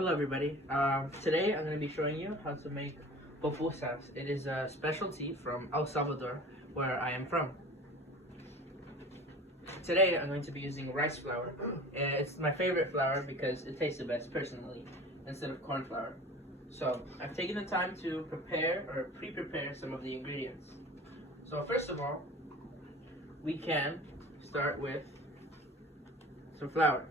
Hello everybody. Today I'm going to be showing you how to make pupusas. It is a specialty from El Salvador, where I am from. Today I'm going to be using rice flour. It's my favorite flour because it tastes the best personally, instead of corn flour. So I've taken the time to prepare or pre-prepare some of the ingredients. So first of all, we can start with some flour.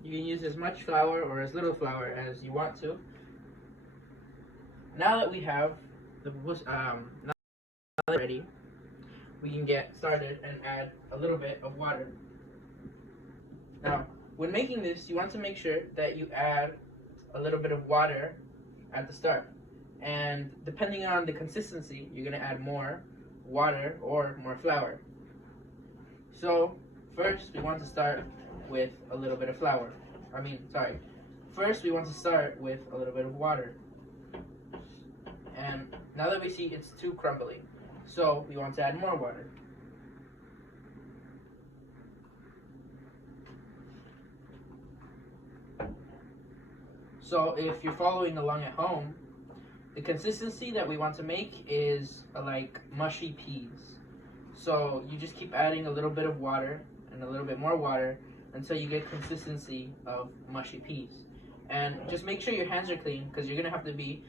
You can use as much flour or as little flour as you want to. Now that we have the ready, we can get started and add a little bit of water. Now, when making this, you want to make sure that you add a little bit of water at the start. And depending on the consistency, you're going to add more water or more flour. So, first we want to start with a little bit of flour. First we want to start with a little bit of water. And now that we see it's too crumbly, so we want to add more water. So if you're following along at home, the consistency that we want to make is like mushy peas. So you just keep adding a little bit of water and a little bit more water until you get consistency of mushy peas. And just make sure your hands are clean, because you're going to have to be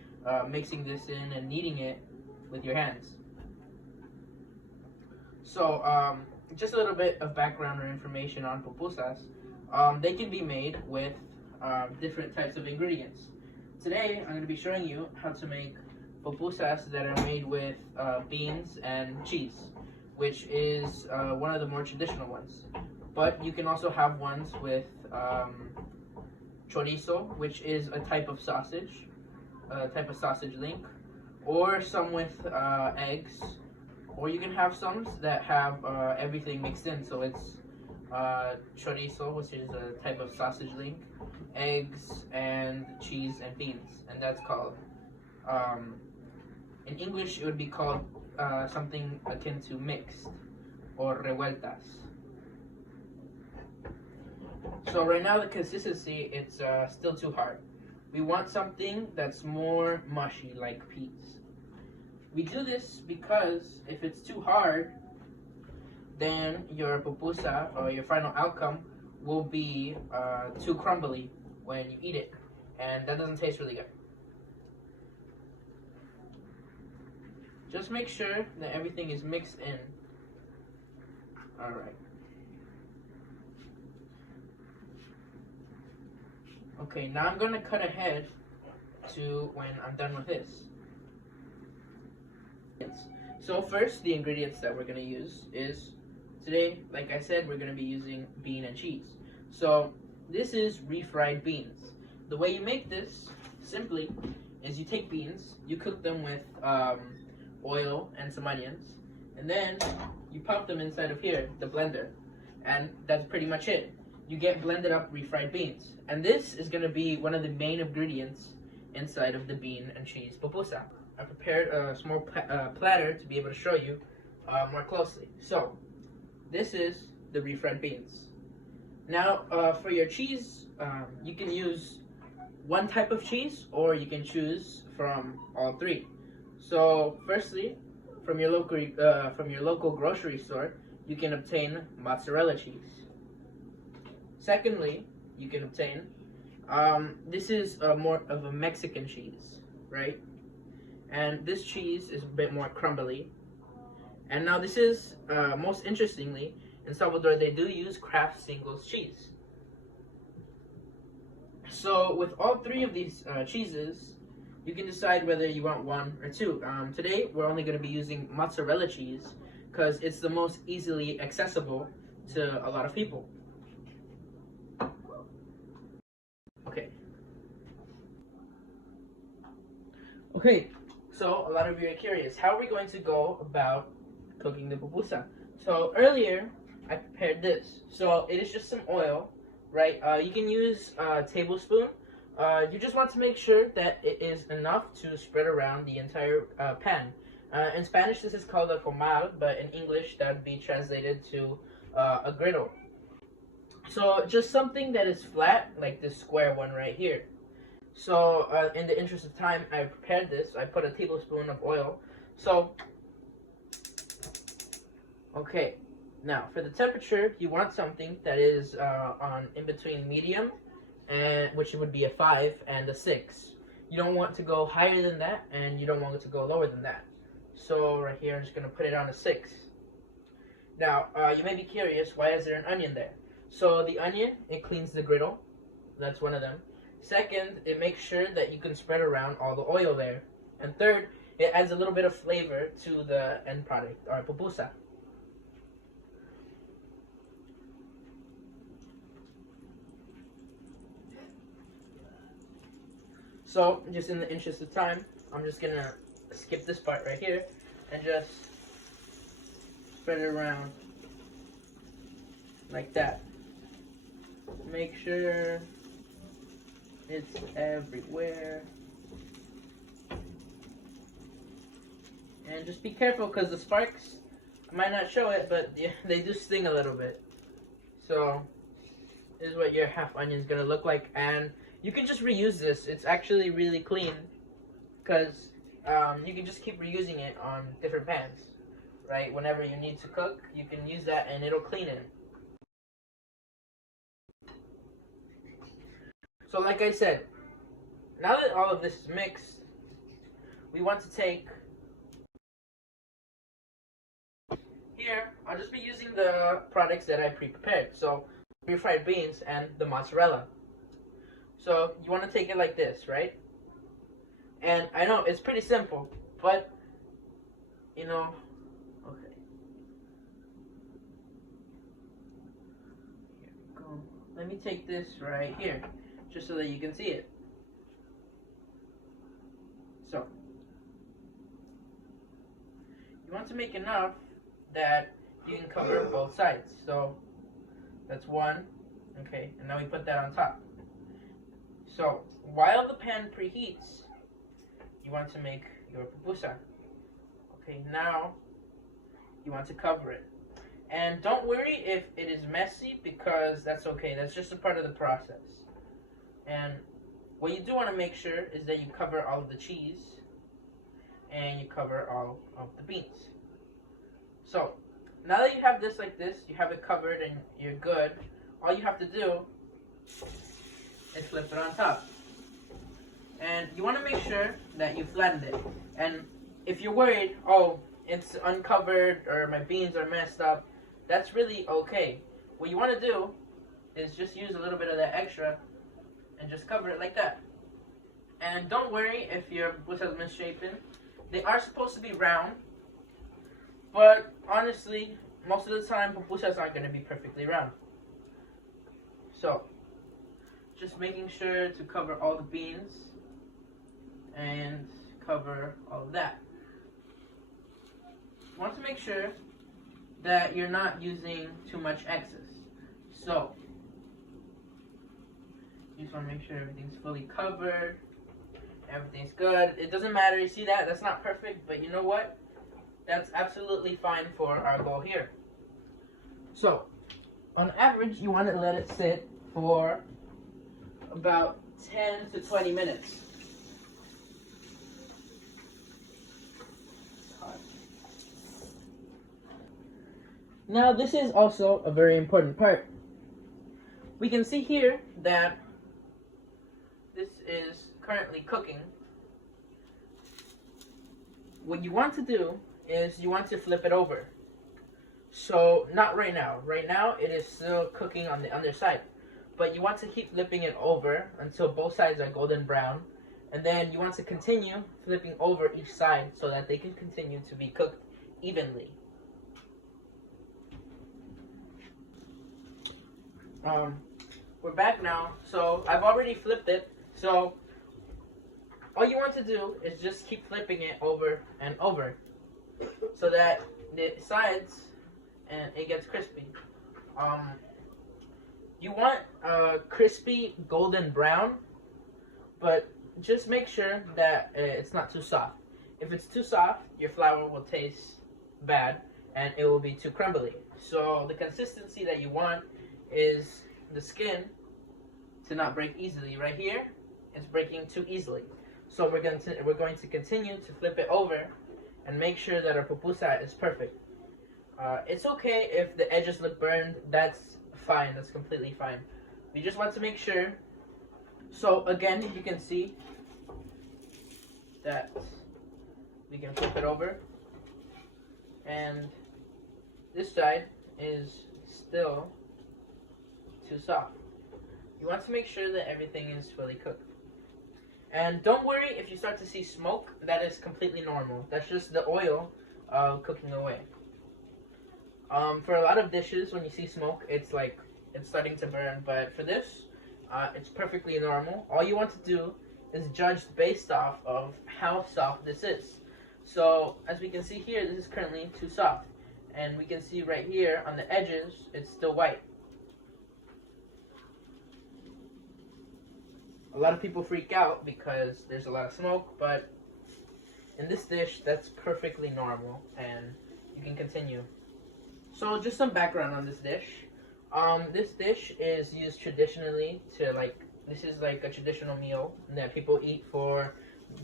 mixing this in and kneading it with your hands. So just a little bit of background or information on pupusas. They can be made with different types of ingredients. Today I'm going to be showing you how to make pupusas that are made with beans and cheese, which is one of the more traditional ones. But you can also have ones with chorizo, which is a type of sausage link, or some with eggs, or you can have some that have everything mixed in. So it's chorizo, which is a type of sausage link, eggs, and cheese and beans, and that's called, in English it would be called something akin to mixed, or revueltas. So right now the consistency, it's still too hard. We want something that's more mushy, like peas. We do this because if it's too hard, then your pupusa, or your final outcome, will be too crumbly when you eat it, and that doesn't taste really good. Just make sure that everything is mixed in. Alright. Okay, now I'm going to cut ahead to when I'm done with this. So first, the ingredients that we're going to use is, today, like I said, we're going to be using bean and cheese. So this is refried beans. The way you make this, simply, is you take beans, you cook them with oil and some onions, and then you pop them inside of here, the blender, and that's pretty much it. You get blended up refried beans. And this is going to be one of the main ingredients inside of the bean and cheese pupusa. I prepared a small platter to be able to show you more closely. So, this is the refried beans. Now, for your cheese, you can use one type of cheese, or you can choose from all three. So, firstly, from your local grocery store, you can obtain mozzarella cheese. Secondly, you can obtain, this is more of a Mexican cheese, right? And this cheese is a bit more crumbly. And now this is, most interestingly, in Salvador they do use Kraft Singles cheese. So with all three of these cheeses, you can decide whether you want one or two. Today we're only going to be using mozzarella cheese because it's the most easily accessible to a lot of people. Okay, so a lot of you are curious, how are we going to go about cooking the pupusa? So earlier, I prepared this. So it is just some oil, right? You can use a tablespoon. You just want to make sure that it is enough to spread around the entire pan. In Spanish, this is called a comal, but in English, that would be translated to a griddle. So just something that is flat, like this square one right here. So in the interest of time, I prepared this. I put a tablespoon of oil. So, okay. Now for the temperature, you want something that is on in between medium, and which would be a 5 and a 6. You don't want to go higher than that, and you don't want it to go lower than that. So right here, I'm just gonna put it on a 6. Now you may be curious, why is there an onion there? So the onion, it cleans the griddle. That's one of them. Second, it makes sure that you can spread around all the oil there. And third, it adds a little bit of flavor to the end product, our pupusa. So, just in the interest of time, I'm just gonna skip this part right here and just spread it around like that. Make sure it's everywhere. And just be careful because the sparks, I might not show it, but they do sting a little bit. So, this is what your half onion is going to look like. And you can just reuse this. It's actually really clean because you can just keep reusing it on different pans. Right? Whenever you need to cook, you can use that and it'll clean it. So like I said, now that all of this is mixed, we want to take, here, I'll just be using the products that I pre-prepared. So, refried beans and the mozzarella. So, you want to take it like this, right? And I know it's pretty simple, but, you know, okay. Here we go. Let me take this right here, just so that you can see it. So, you want to make enough that you can cover both sides. So, that's one. Okay, and now we put that on top. So, while the pan preheats, you want to make your pupusa. Okay, now you want to cover it. And don't worry if it is messy, because that's okay. That's just a part of the process. And what you do want to make sure is that you cover all of the cheese and you cover all of the beans. So, now that you have this like this, you have it covered and you're good, all you have to do is flip it on top. And you want to make sure that you flatten it. And if you're worried, oh, it's uncovered or my beans are messed up, that's really okay. What you want to do is just use a little bit of that extra and just cover it like that. And don't worry if your pupusa is misshapen. They are supposed to be round, but honestly, most of the time, pupusas aren't going to be perfectly round. So, just making sure to cover all the beans and cover all of that. You want to make sure that you're not using too much excess. So, you just want to make sure everything's fully covered, everything's good. It doesn't matter, you see that? That's not perfect, but you know what? That's absolutely fine for our goal here. So, on average, you want to let it sit for about 10 to 20 minutes. Now, this is also a very important part. We can see here that this is currently cooking. What you want to do is you want to flip it over. So, not right now. Right now, it is still cooking on the underside. But you want to keep flipping it over until both sides are golden brown. And then you want to continue flipping over each side so that they can continue to be cooked evenly. We're back now. So, I've already flipped it. So, all you want to do is just keep flipping it over and over so that the sides and it gets crispy. You want crispy golden brown, but just make sure that it's not too soft. If it's too soft, your flour will taste bad and it will be too crumbly. So the consistency that you want is the skin to not break easily. Right here, it's breaking too easily. So we're going to continue to flip it over and make sure that our pupusa is perfect. It's okay if the edges look burned. That's fine. That's completely fine. We just want to make sure. So again, you can see that we can flip it over, and this side is still too soft. You want to make sure that everything is fully cooked. And don't worry if you start to see smoke. That is completely normal. That's just the oil cooking away. For a lot of dishes, when you see smoke, it's like it's starting to burn. But for this, it's perfectly normal. All you want to do is judge based off of how soft this is. So as we can see here, this is currently too soft. And we can see right here on the edges, it's still white. A lot of people freak out because there's a lot of smoke, but in this dish, that's perfectly normal, and you can continue. So just some background on this dish. This dish is used traditionally to this is like a traditional meal that people eat for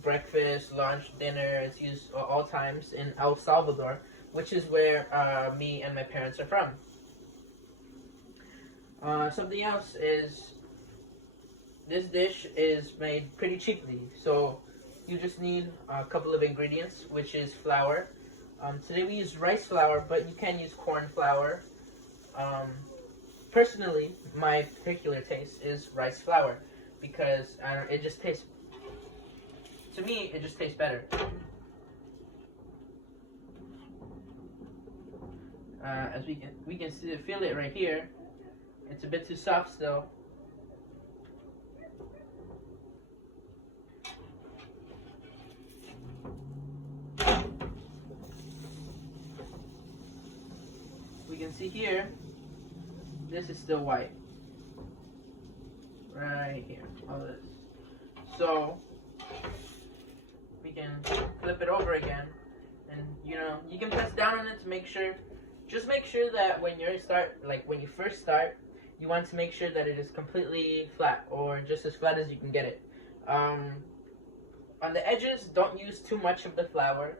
breakfast, lunch, dinner. It's used all times in El Salvador, which is where me and my parents are from. Something else is this dish is made pretty cheaply. So you just need a couple of ingredients, which is flour. Today we use rice flour, but you can use corn flour. Personally, my particular taste is rice flour because it just tastes, to me, it just tastes better. As we can see, feel it right here. It's a bit too soft still. We can see here, this is still white. Right here, all this. So, we can flip it over again. And, you can press down on it to make sure. Just make sure that when you first start, you want to make sure that it is completely flat, or just as flat as you can get it. On the edges, don't use too much of the flour,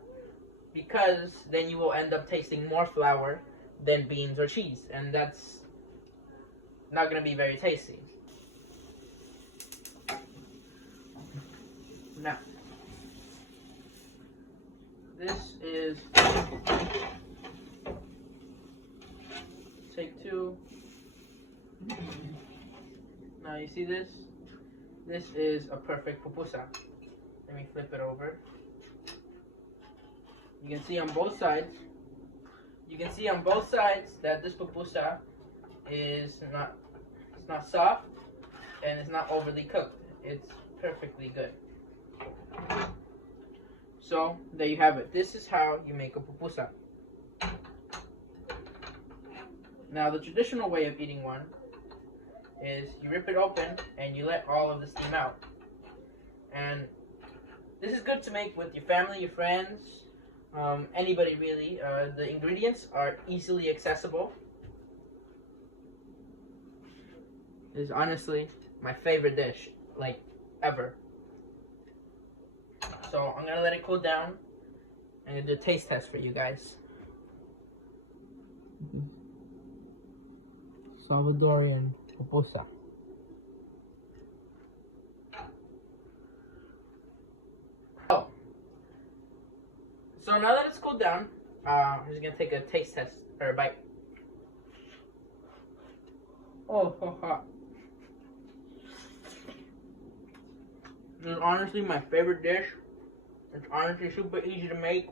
because then you will end up tasting more flour than beans or cheese, and that's not going to be very tasty. Now, this is take two. Now you see this? This is a perfect pupusa. Let me flip it over. You can see on both sides. That this pupusa is not soft and it's not overly cooked. It's perfectly good. So there you have it. This is how you make a pupusa. Now the traditional way of eating one is you rip it open and you let all of the steam out. And this is good to make with your family, your friends, anybody really. The ingredients are easily accessible. It is honestly my favorite dish, ever. So I'm gonna let it cool down and do a taste test for you guys. Salvadorian pupusa. So now that it's cooled down, I'm just gonna take a taste test or a bite. Oh, so hot. This is honestly my favorite dish. It's honestly super easy to make.